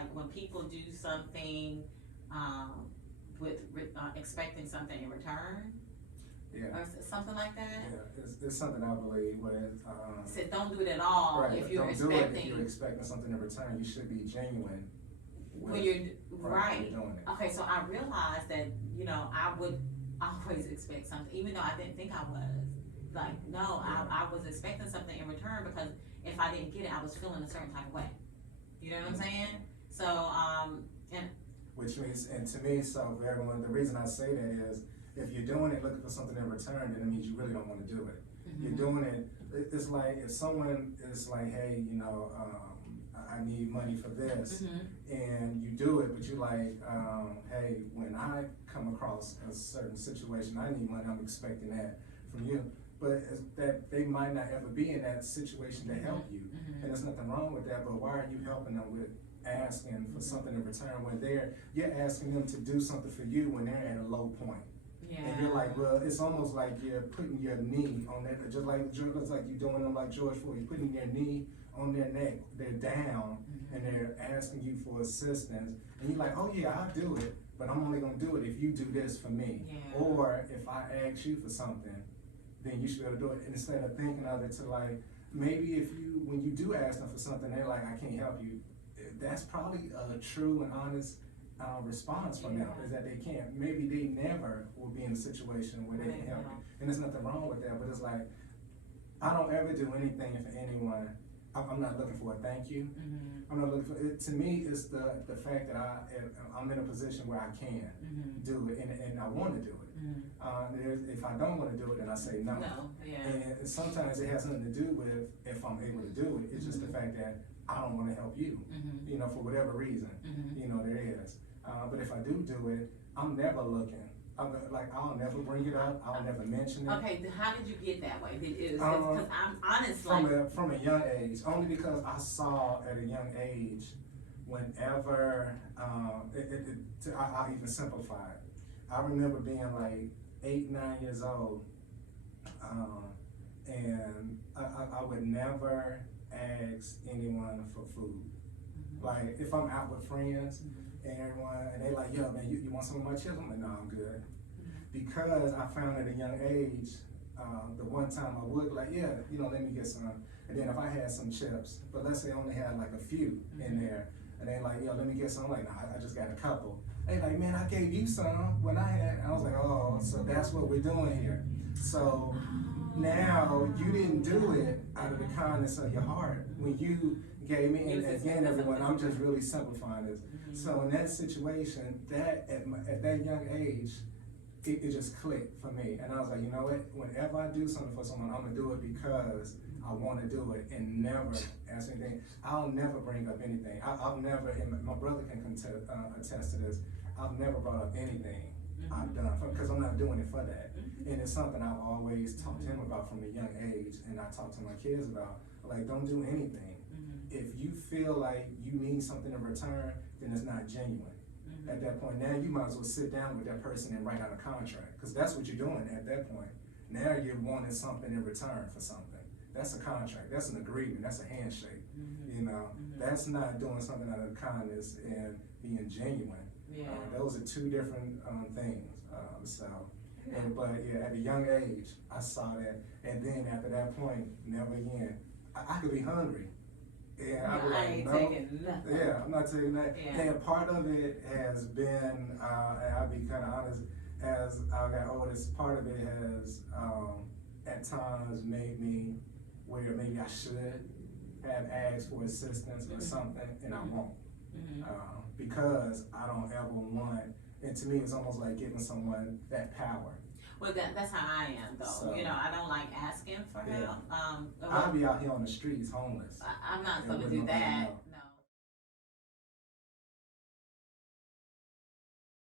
like when people do something, with, expecting something in return, Yeah. or something like that. Yeah, it's something I believe with, Said don't do it at all right, if you're don't do it if expecting. you're expecting something in return. You should be genuine When you're, when right, you're doing it. okay, so I realized that, you know, I would always expect something, even though I didn't think I was. Like, no, I was expecting something in return, because if I didn't get it, I was feeling a certain type of way. You know what I'm saying? So, and Which means, and to me, so for everyone, the reason I say that is, if you're doing it looking for something in return, then it means you really don't wanna do it. You're doing it, it's like, if someone is like, hey, you know, I need money for this, and you do it, but you like, hey, when I come across a certain situation, I need money, I'm expecting that from you. But it's that they might not ever be in that situation to help you, and there's nothing wrong with that, but why are you helping them with asking for something in return when you're asking them to do something for you when they're at a low point? yeah. And you're like, well, it's almost like you're putting your knee on that, just like it's like you're doing them like George Floyd, you're putting your knee on their neck, they're down, and they're asking you for assistance, and you're like, oh yeah, I'll do it, but I'm only gonna do it if you do this for me. Yeah. Or if I ask you for something, then you should be able to do it. And instead of thinking of it to like, maybe if you, when you do ask them for something, they're like, I can't help you, that's probably a true and honest response from them, is that they can't. Maybe they never will be in a situation where they can help you. And there's nothing wrong with that, but it's like, I don't ever do anything for anyone. I'm not looking for a thank you. I'm not looking for it. To me, it's the fact that I'm in a position where I can do it, and I want to do it. If I don't want to do it, then I say no. And sometimes it has nothing to do with if I'm able to do it. It's just the fact that I don't want to help you, you know, for whatever reason, you know, there is. But if I do it, I'm never looking. I'll never bring it up. I'll never mention it. Okay, how did you get that way? Because I'm honestly from a young age, only because I saw at a young age, whenever I'll even simplify it. I remember being like 8, 9 years old, and I would never ask anyone for food. Like if I'm out with friends and everyone, and they like, yo man, you want some of my chips? I'm like, no, I'm good. Because I found at a young age, the one time I would be like, yeah, you know, let me get some. And then if I had some chips, but let's say I only had like a few in there, and they like, yo, let me get some. I'm like, no, I just got a couple. They like, man, I gave you some when I had. And I was like, oh, so that's what we're doing here. So now you didn't do it out of the kindness of your heart when you gave me. And again, everyone, I'm just really simplifying this. So in that situation, that at that young age, it just clicked for me. And I was like, you know what? Whenever I do something for someone, I'm gonna do it because I want to do it, and never ask anything. I'll never bring up anything. I've never, and my brother can attest to this, I've never brought up anything I've done, because I'm not doing it for that. And it's something I've always talked to him about from a young age, and I talk to my kids about, like, don't do anything. If you feel like you need something in return, then it's not genuine. At that point, now you might as well sit down with that person and write out a contract, because that's what you're doing at that point. Now you're wanting something in return for something. That's a contract, that's an agreement, that's a handshake. You know, that's not doing something out of kindness and being genuine. Those are two different things. But yeah, at a young age, I saw that, and then after that point, never again. I could be hungry. Yeah, I ain't taking nothing. Yeah, I'm not taking that. Yeah. And part of it has been, and I'll be kind of honest, as I got older, part of it has at times made me where maybe I should have asked for assistance or something, and I won't. Because I don't ever want, and to me it's almost like giving someone that power. Well, that's how I am, though. So, you know, I don't like asking for help. I'll be out here on the streets homeless. I'm not going to do that.